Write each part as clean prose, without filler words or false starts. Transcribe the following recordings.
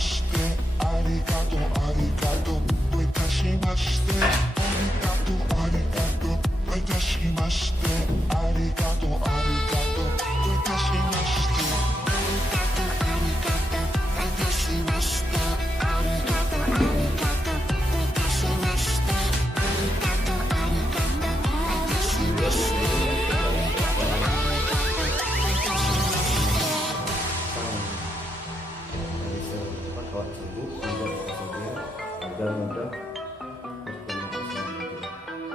して、ありがとうありがとうといたしまして、ありがとうありがとうといたしまして、ありがとうありがとうといたしまして、ありがとうありがとうといたしまして、ありがとうありがとうといたしまして、ありがとうありがとうといたしまして、ありがとうありがとうといたしまして。Bisa cepat sembuh sehingga kita saja agar mudah berkomunikasi dengan kita.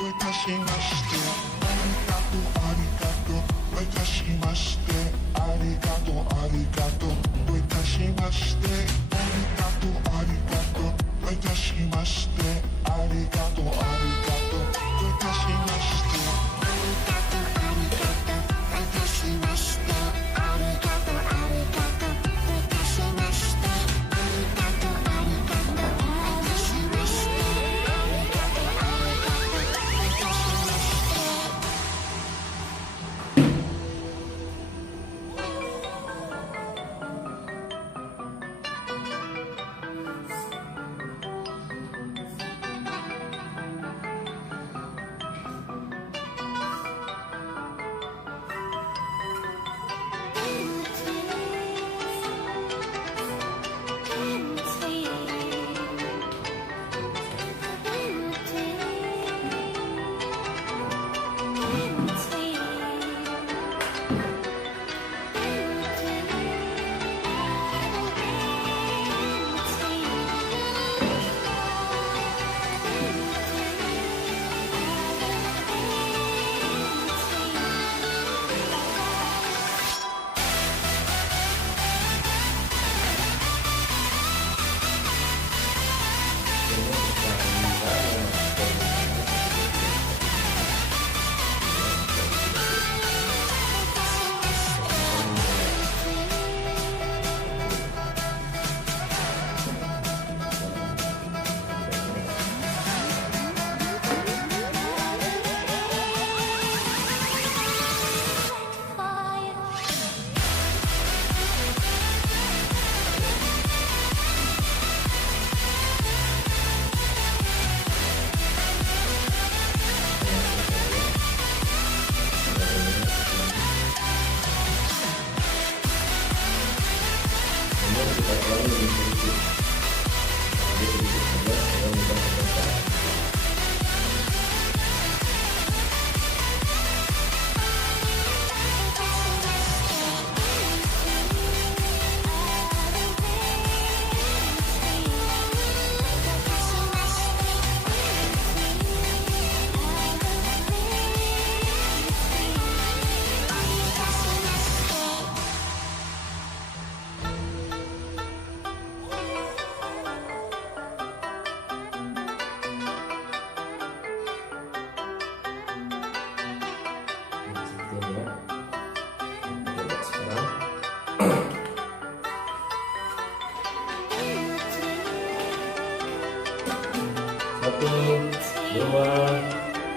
どいたしましてありがとうありがとうどいたしましてありがとうありがとうどいたしましてありがとうありがとうどいたしましてありがとうありがとうどいたしましてありがとうありがとうどいたしましてありがとうありがとうどいたしましてありがとうありがとうどいたしましてありがとうありがとうどいたしましてSatu, dua,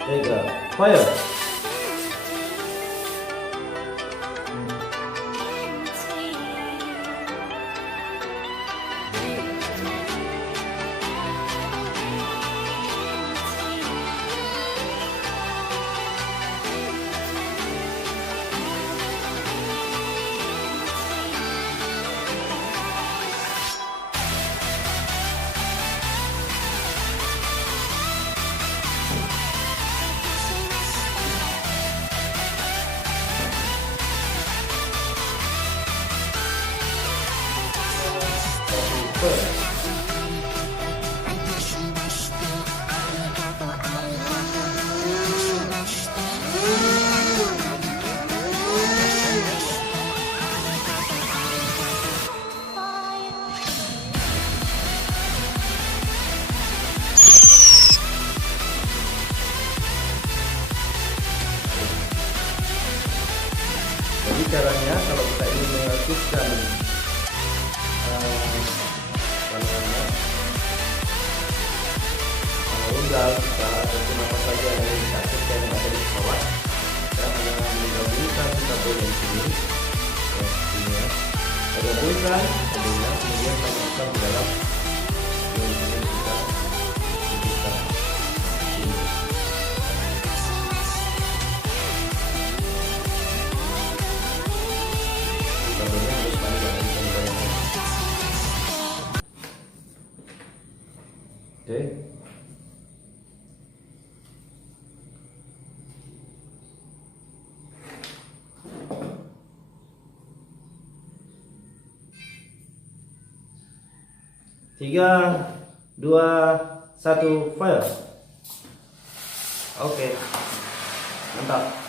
tiga, fire! Jadi caranya kalau kita ingin mengaktifkan unggal kita ataupun apa saja yang ingin kita aktifkan yang ada di pesawat, kita hanya menggabungkan kabel yang sini, ya, ini ya, kita gabungkan kabelnya, kemudian kita masukkan di dalam yang ingin kita aktifkan. Ini. Kabelnya harus panjang. Oke. Tiga, dua, satu, fire! Oke, mantap.